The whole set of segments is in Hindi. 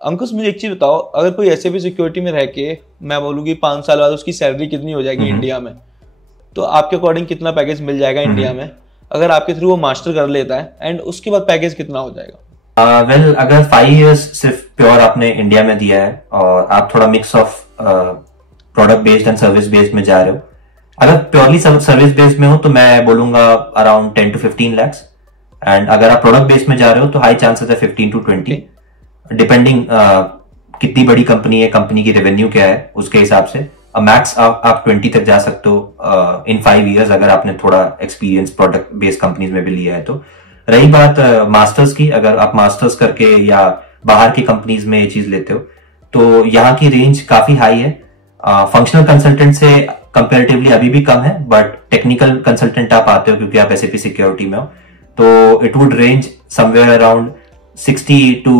अंकुश मुझे एक चीज बताओ, अगर कोई SAP सिक्योरिटी में रह के मैं बोलूँ कि 5 साल बाद उसकी सैलरी कितनी हो जाएगी इंडिया में, तो आपके अकॉर्डिंग कितना पैकेज मिल जाएगा इंडिया में अगर आपके थ्रू वो मास्टर कर लेता है, एंड उसके बाद पैकेज कितना हो जाएगा? वेल अगर 5 इयर्स सिर्फ प्योर आपने इंडिया में दिया है और आप थोड़ा mix of product based and service based में जा रहे हो, अगर प्योरली सर्विस बेस्ड में हो तो मैं बोलूंगा अराउंड 10 to 15 lakhs, एंड अगर आप प्रोडक्ट बेस्ड में जा रहे हो तो हाई चांसेस है 15 to 20, डिपेंडिंग कितनी बड़ी कंपनी है, कंपनी की रेवेन्यू क्या है उसके हिसाब से। मैक्स आप 20 तक जा सकते हो इन 5 इयर्स अगर आपने थोड़ा एक्सपीरियंस प्रोडक्ट बेस्ड कंपनीज में भी लिया है तो। रही बात मास्टर्स की, अगर आप मास्टर्स करके या बाहर की कंपनीज में ये चीज लेते हो तो यहाँ की रेंज काफी हाई है। फंक्शनल कंसल्टेंट से कंपेरेटिवली अभी भी कम है, बट टेक्निकल कंसल्टेंट आप आते हो क्योंकि आप SAP सिक्योरिटी में हो, तो it would range somewhere around 60 to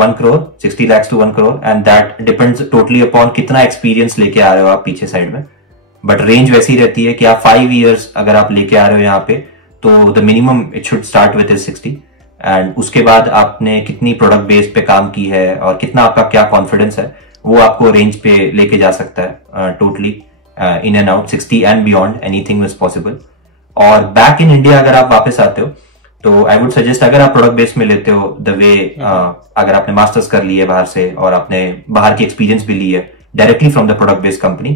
1 crore, 60 lakhs to 1 crore, and that depends totally upon कितना एक्सपीरियंस लेके आ रहे हो आप पीछे साइड में। बट रेंज वैसी रहती है कि आप 5 इयर्स अगर आप लेके आ रहे हो यहाँ पे तो the minimum it should start with 60, and उसके बाद आपने कितनी प्रोडक्ट बेस पे काम की है और कितना आपका क्या कॉन्फिडेंस है वो आपको रेंज पे लेके जा सकता है totally in and out 60 and beyond anything is possible. और बैक इन इंडिया अगर आप वापस आते हो तो आई वुड सजेस्ट, अगर आप प्रोडक्ट बेस में लेते हो द वे, अगर आपने मास्टर्स कर ली है बाहर से और आपने बाहर की एक्सपीरियंस भी ली है directly from the product based company,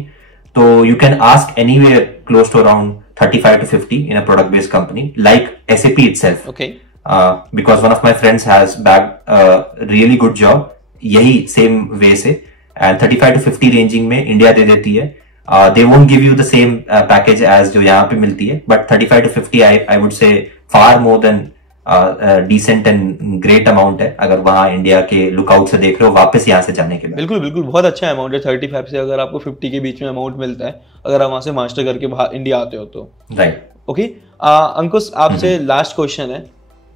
तो you can ask anywhere close to around 35 to 50 in a product based company like SAP itself. Okay. Because one of my friends has bagged a really good job यही same way से, and 35 to 50 ranging में इंडिया दे देती है। They won't give you the same package as जो यहाँ पे मिलती है, but 35 to 50 I would say far more than decent and great amount है अगर वहाँ इंडिया के लुकआउट से देख रहे हो वापस यहाँ से जाने के बाद। बिल्कुल बिल्कुल, बहुत अच्छा अमाउंट है 35 से अगर आपको 50 के बीच में अमाउंट मिलता है अगर आप वहाँ से मास्टर करके बाहर इंडिया आते हो तो। राइट। ओके अंकुश, आपसे लास्ट क्वेश्चन है,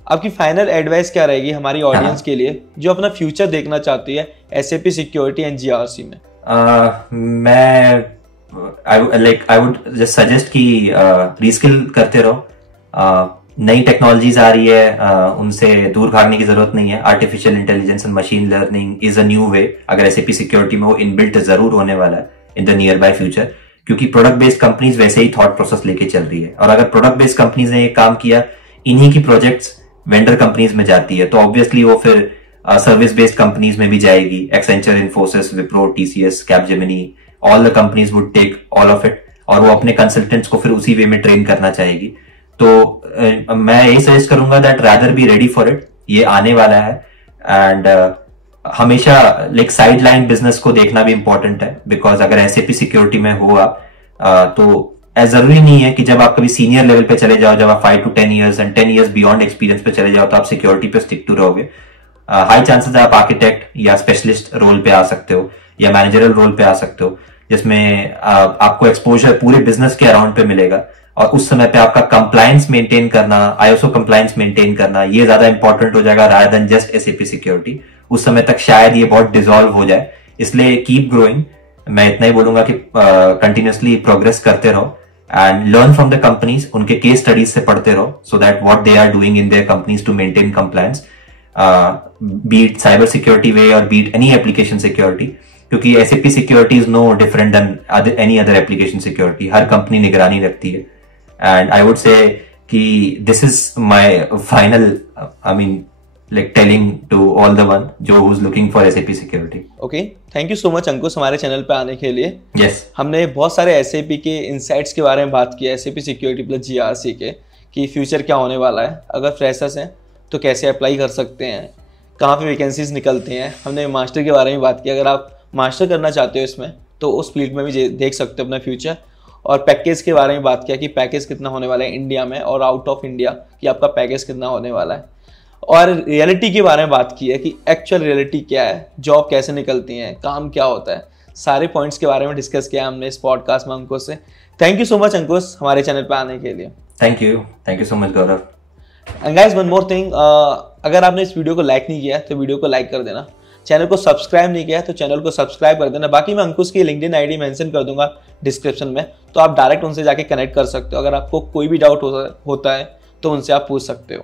आपकी फाइनल एडवाइस क्या रहेगी हमारी ऑडियंस के लिए जो अपना फ्यूचर देखना चाहती है SAP सिक्योरिटी एंड GRC में? मैं आई वुड जस्ट सजेस्ट कि रीस्किल करते रहो। नई टेक्नोलॉजीज आ रही है, उनसे दूर भागने की जरूरत नहीं है। Artificial intelligence and machine learning is a new way, अगर SAP सिक्योरिटी में वो इनबिल्ट जरूर होने वाला है in the near by future, क्योंकि प्रोडक्ट बेस्ड कंपनीज वैसे ही थॉट प्रोसेस लेके चल रही है। और अगर प्रोडक्ट बेस्ड कंपनीज ने ये काम किया, इन्हीं की प्रोजेक्ट्स वेंडर कंपनीज में जाती है तो ऑब्वियसली वो फिर सर्विस बेस्ड कंपनीज में भी जाएगी। Accenture, Infosys, Wipro, TCS, Capgemini, all the companies would take all of it, और वो अपने कंसल्टेंट्स को फिर उसी वे में ट्रेन करना चाहेगी। तो मैं यही सजेस्ट करूंगा that rather be ready for it, ये आने वाला है। एंड हमेशा लाइक साइड लाइन बिजनेस को देखना भी इंपॉर्टेंट है, बिकॉज अगर SAP सिक्योरिटी में हो आप तो जरूरी नहीं है कि जब आप कभी सीनियर लेवल पे चले जाओ, जब आप 5 to 10 years and 10 years beyond experience पे चले जाओ तो आप सिक्योरिटी पे स्टिक टू रहोगे। हाई चांसेस आप आर्किटेक्ट या स्पेशलिस्ट रोल पे आ सकते हो या मैनेजरल रोल पे आ सकते हो, जिसमें आपको एक्सपोजर पूरे बिजनेस के अराउंड पे मिलेगा। और उस समय पे आपका कंप्लायंस मेंटेन करना, ISO कंप्लायंस मेंटेन करना, ये ज्यादा इंपॉर्टेंट हो जाएगा rather than just SAP security. उस समय तक शायद ये बहुत डिसॉल्व हो जाए, इसलिए कीप ग्रोइंग। मैं इतना ही बोलूंगा कि कंटिन्यूअसली प्रोग्रेस करते रहो and learn from the companies, उनके केस स्टडीज से पढ़ते रहो, so that what they are doing in their companies to maintain compliance, beat cyber security way और बीट एनी एप्लीकेशन सिक्योरिटी, क्योंकि SAP security is no different than any other application security. हर कंपनी निगरानी रखती है। एंड आई वुड से कि this is my final, I mean like telling to all the one who's looking for SAP security. Okay, thank you so much अंकुश हमारे चैनल पे आने के लिए। Yes. हमने बहुत सारे SAP के इंसाइट्स के बारे में बात किया, SAP सिक्योरिटी प्लस GRC के, कि फ्यूचर क्या होने वाला है, अगर फ्रेशर्स हैं तो कैसे अप्लाई कर सकते हैं, कहाँ पे वैकेंसीज निकलती हैं। हमने मास्टर के बारे में बात की, अगर आप मास्टर करना चाहते हो इसमें तो उस फील्ड में भी देख सकते हो अपना फ्यूचर। और पैकेज के बारे में बात किया कि पैकेज कितना होने वाला है इंडिया में और आउट ऑफ इंडिया, कि आपका पैकेज कितना होने वाला है। और रियलिटी के बारे में बात की है कि एक्चुअल रियलिटी क्या है, जॉब कैसे निकलती हैं, काम क्या होता है, सारे पॉइंट्स के बारे में डिस्कस किया हमने इस पॉडकास्ट में अंकुश से। थैंक यू सो मच अंकुश हमारे चैनल पे आने के लिए। Thank you so much Gaurav. And guys one more thing, अगर आपने इस वीडियो को लाइक नहीं किया तो वीडियो को लाइक कर देना, चैनल को सब्सक्राइब नहीं किया तो चैनल को सब्सक्राइब कर देना। बाकी मैं अंकुश की LinkedIn ID मेंशन कर दूंगा डिस्क्रिप्शन में, तो आप डायरेक्ट उनसे जाके कनेक्ट कर सकते हो। अगर आपको कोई भी डाउट होता है तो उनसे आप पूछ सकते हो।